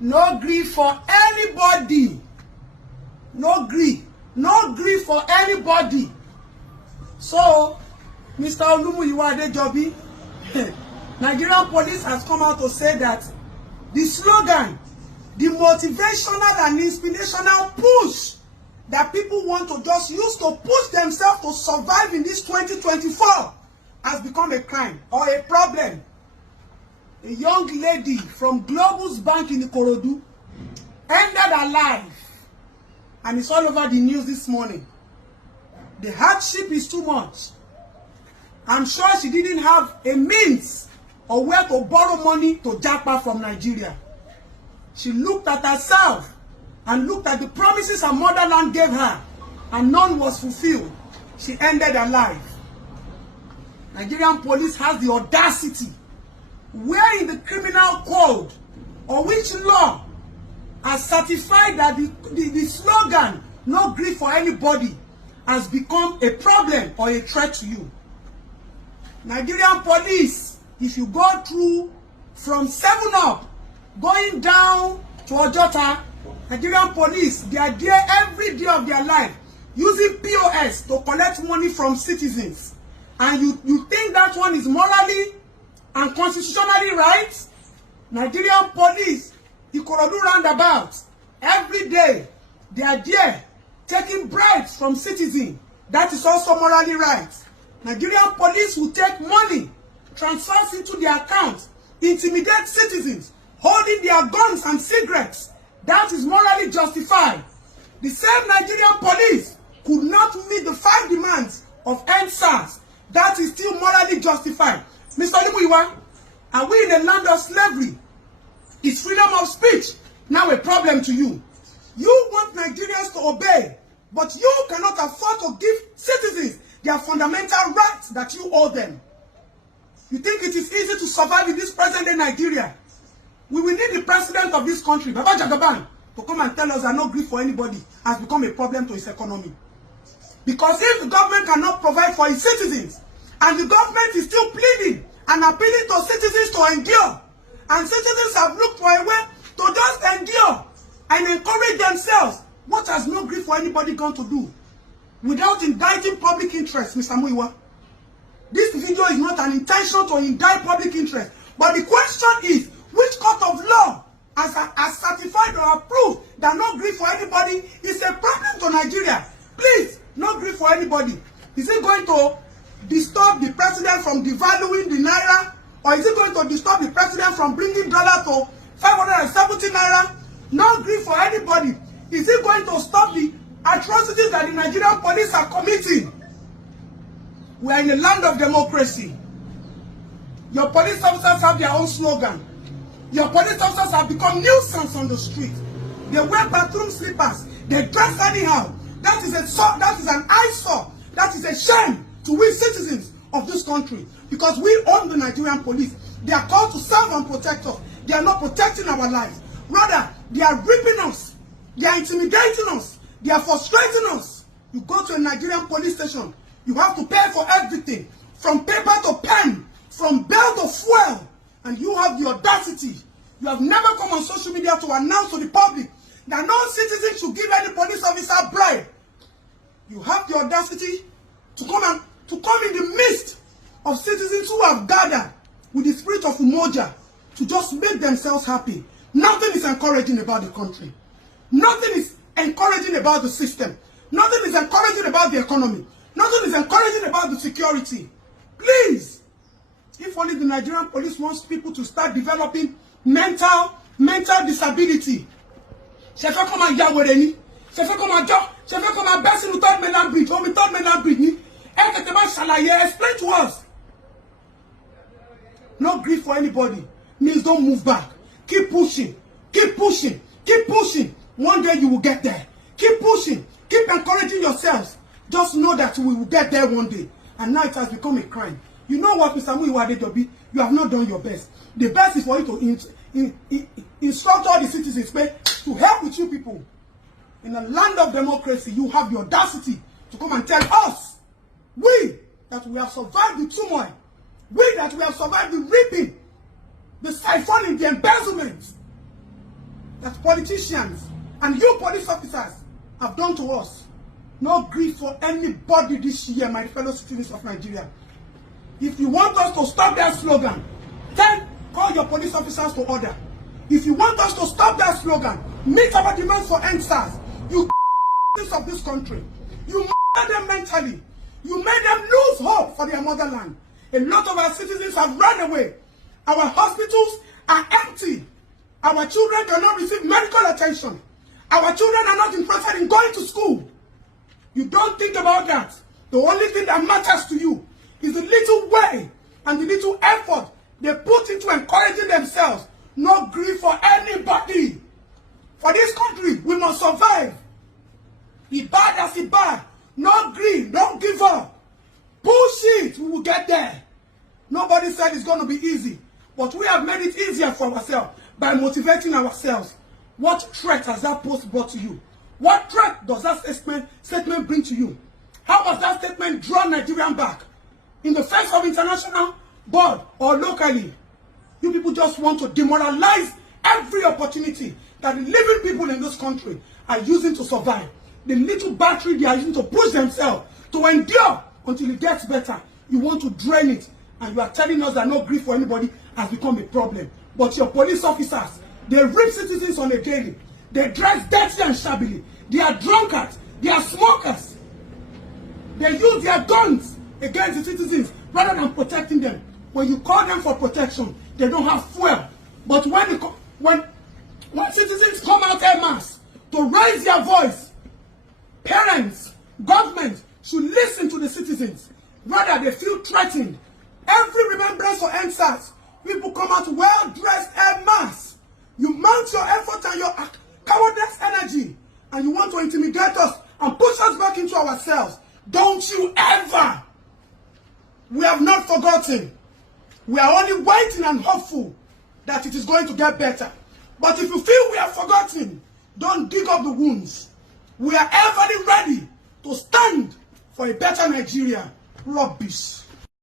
No gree for anybody. No gree. No gree for anybody. So, Mr. Olumuyiwa Adejobi, Nigerian police has come out to say that the slogan, the motivational and inspirational push that people want to just use to push themselves to survive in this 2024 has become a crime or a problem. A young lady from Globus Bank in Ikorodu ended her life, and it's all over the news this morning. The hardship is too much. I'm sure she didn't have a means or where to borrow money to jackpot from Nigeria. She looked at herself and looked at the promises her motherland gave her, and none was fulfilled. She ended her life. Nigerian police has the audacity, where in the criminal code or which law has certified that the slogan, no grief for anybody, has become a problem or a threat to you. Nigerian police, if you go through from 7 Up, going down to Ojota, Nigerian police, they are there every day of their life using POS to collect money from citizens. And you think that one is morally and constitutionally right? Nigerian police, Ikorodu roundabout, every day they are there taking bribes from citizens. That is also morally right. Nigerian police will take money, transfers into their accounts, intimidate citizens, holding their guns and cigarettes. That is morally justified. The same Nigerian police could not meet the 5 demands of NSAS. That is still morally justified. Mr. Olumuyiwa, are we in a land of slavery? Is freedom of speech now a problem to you? You want Nigerians to obey, but you cannot afford to give citizens their fundamental rights that you owe them. You think it is easy to survive in this present-day Nigeria? We will need the president of this country, Baba Jagaban, to come and tell us that no grief for anybody has become a problem to its economy. Because if the government cannot provide for its citizens, and the government is still pleading and appealing to citizens to endure, and citizens have looked for a way to just endure and encourage themselves, what has no grief for anybody going to do? Without indicting public interest, Mr. Muiwa. This video is not an intention to indict public interest. But the question is, which court of law has certified or approved that no grief for anybody is a problem to Nigeria? Please, no grief for anybody. Is it going to disturb the president from devaluing the naira? Or is it going to disturb the president from bringing dollar to 570 naira? No grief for anybody. Is it going to stop the atrocities that the Nigerian police are committing? We are in a land of democracy. Your police officers have their own slogan. Your police officers have become nuisance on the street. They wear bathroom slippers. They dress anyhow. That is an eyesore. That is a shame to we citizens of this country. Because we own the Nigerian police. They are called to serve and protect us. They are not protecting our lives. Rather, they are ripping us. They are intimidating us. They are frustrating us. You go to a Nigerian police station, you have to pay for everything, from paper to pen, from bell to fuel, and you have the audacity. You have never come on social media to announce to the public that no citizen should give any police officer a bribe. You have the audacity to come in the midst of citizens who have gathered with the spirit of umoja to just make themselves happy. Nothing is encouraging about the country. Nothing is encouraging about the system. Nothing is encouraging about the economy. Nothing is encouraging about the security. Please, if only the Nigerian police wants people to start developing mental disability. Ṣé fẹ́ kó máa ya wèrè ni? Ṣé fẹ́ kó máa jọ́? Ṣé fẹ́ kó máa bẹ́ sínú third mainland bridge? Omi third mainland bridge ni? Ẹ tètè máa ṣàlàyé, explain to us. No grief for anybody means don't move back. Keep pushing. Keep pushing. Keep pushing. One day you will get there. Keep pushing. Keep encouraging yourselves. Just know that we will get there one day. And now it has become a crime. You know what, Mr. Muiwa Adejobi? You have not done your best. The best is for you to instruct all the citizens to help with you people. In a land of democracy, you have the audacity to come and tell us, we, that we have survived the turmoil, we that we have survived the reaping, the siphoning, the embezzlement, that politicians and you police officers have done to us. No grief for anybody this year, my fellow citizens of Nigeria. If you want us to stop that slogan, then call your police officers to order. If you want us to stop that slogan, meet our demands for NSAS. You of this country. You murder them mentally. You made them lose hope for their motherland. A lot of our citizens have run away. Our hospitals are empty. Our children cannot receive medical attention. Our children are not interested in going to school. You don't think about that. The only thing that matters to you is the little way and the little effort they put into encouraging themselves. No grief for anybody. For this country, we must survive. Be bad as it bad. No grief, don't give up. Bullshit, we will get there. Nobody said it's going to be easy. But we have made it easier for ourselves by motivating ourselves. What threat has that post brought to you? What threat does that statement bring to you? How does that statement draw Nigerian back? In the face of international board or locally? You people just want to demoralize every opportunity that the living people in this country are using to survive. The little battery they are using to push themselves, to endure until it gets better. You want to drain it. And you are telling us that no grief for anybody has become a problem. But your police officers, they rape citizens on a daily. They dress dirty and shabbily. They are drunkards. They are smokers. They use their guns against the citizens rather than protecting them. When you call them for protection, they don't have fuel. But when citizens come out en masse to raise their voice, parents, government should listen to the citizens. Rather, they feel threatened. Every remembrance for NSAS, people come out well-dressed en masse. You mount your effort and your cowardness energy, and you want to intimidate us and push us back into ourselves. Don't you ever! We have not forgotten. We are only waiting and hopeful that it is going to get better. But if you feel we have forgotten, don't dig up the wounds. We are ever ready to stand for a better Nigeria. Rubbish.